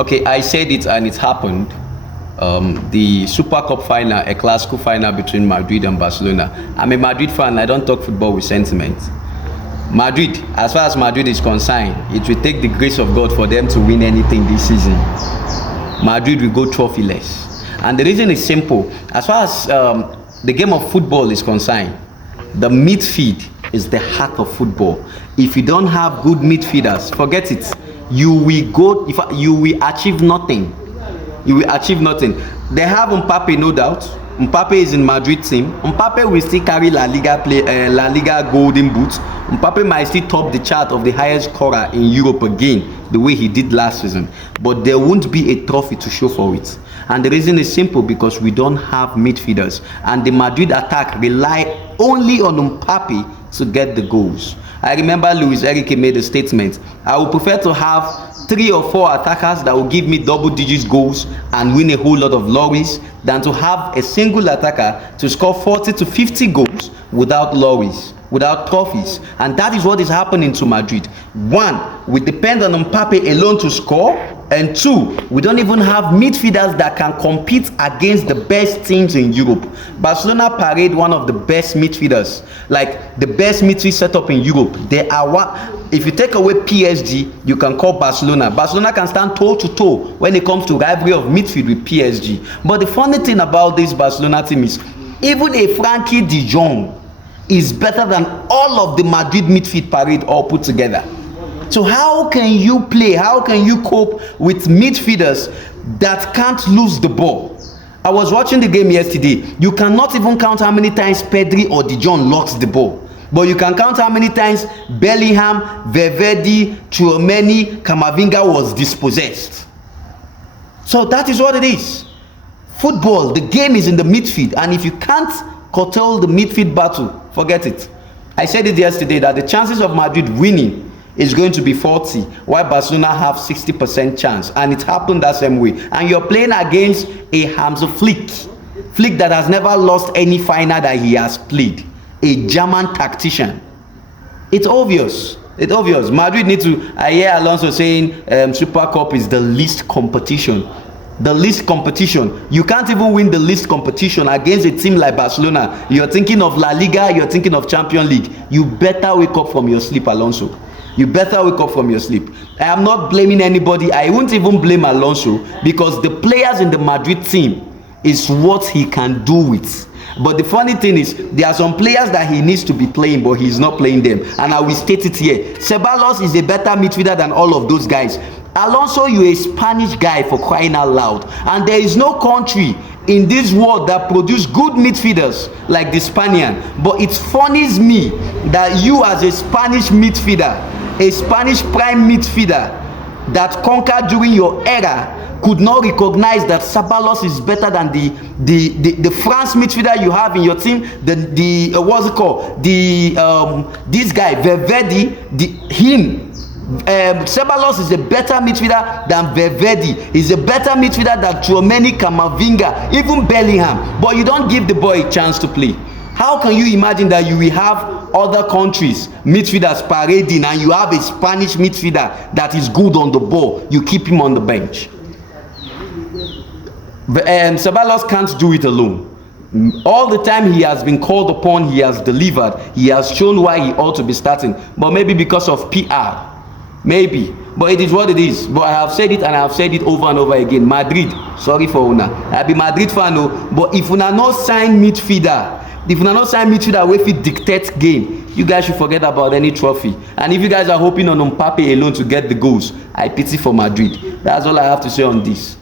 Okay, I said it and it happened. The Super Cup final, a classical final between Madrid and Barcelona. I'm a Madrid fan. I don't talk football with sentiment. Madrid, as far as Madrid is concerned, it will take the grace of God for them to win anything this season. Madrid will go trophyless. And the reason is simple. As far as the game of football is concerned, the midfield is the heart of football. If you don't have good midfielders, forget it. You will achieve nothing. You will achieve nothing. They have Mbappe, no doubt. Mbappe is in Madrid team. Mbappe will still carry La Liga golden boot. Mbappe might still top the chart of the highest scorer in Europe again, the way he did last season. But there won't be a trophy to show for it. And the reason is simple, because we don't have midfielders. And the Madrid attack rely only on Mbappe to get the goals. I remember Luis Enrique made a statement. I would prefer to have 3 or 4 attackers that will give me double-digit goals and win a whole lot of lorries than to have a single attacker to score 40 to 50 goals without lorries, without trophies. And that is what is happening to Madrid. 1, we depend on Mbappe alone to score. And 2, we don't even have midfielders that can compete against the best teams in Europe. Barcelona parade one of the best midfielders, like the best midfield setup in Europe. They are one. If you take away PSG, you can call Barcelona. Barcelona can stand toe to toe when it comes to rivalry of midfield with PSG. But the funny thing about this Barcelona team is, even a Frankie de Jong is better than all of the Madrid midfield parade all put together. So how can you play? How can you cope with midfielders that can't lose the ball? I was watching the game yesterday. You cannot even count how many times Pedri or De Jong lost the ball. But you can count how many times Bellingham, Valverde, Tchouaméni, Camavinga was dispossessed. So that is what it is. Football, the game is in the midfield. And if you can't curtail the midfield battle, forget it. I said it yesterday that the chances of Madrid winning is going to be 40, while Barcelona have 60% chance, and it happened that same way. And you're playing against a Hansi Flick that has never lost any final that he has played, a German tactician. It's obvious. It's obvious. Madrid need to. I hear Alonso saying Super Cup is the least competition. The least competition. You can't even win the least competition against a team like Barcelona. You're thinking of La Liga, you're thinking of Champions League. You better wake up from your sleep, Alonso. You better wake up from your sleep. I am not blaming anybody. I won't even blame Alonso, because the players in the Madrid team is what he can do with. But the funny thing is, there are some players that he needs to be playing, but he's not playing them. And I will state it here. Ceballos is a better midfielder than all of those guys. Alonso, you're a Spanish guy, for crying out loud. And there is no country in this world that produce good midfielders like the Spaniard. But it funnies me that you, as a Spanish midfielder, a Spanish prime midfielder that conquered during your era, could not recognize that Ceballos is better than the France midfielder you have in your team. What's it called? This guy Valverde, Ceballos is a better midfielder than Valverde. He's a better midfielder than Tchouaméni, Camavinga, even Bellingham. But you don't give the boy a chance to play. How can you imagine that you will have other countries midfielders parading, and you have a Spanish midfielder that is good on the ball? You keep him on the bench. Ceballos can't do it alone. All the time he has been called upon, he has delivered. He has shown why he ought to be starting. But maybe because of PR. Maybe. But it is what it is. But I have said it, and I have said it over and over again. Madrid, sorry for una. I be Madrid fan, but if una not sign midfielder, wey fit dictate game, you guys should forget about any trophy. And if you guys are hoping on Mbappe alone to get the goals, I pity for Madrid. That's all I have to say on this.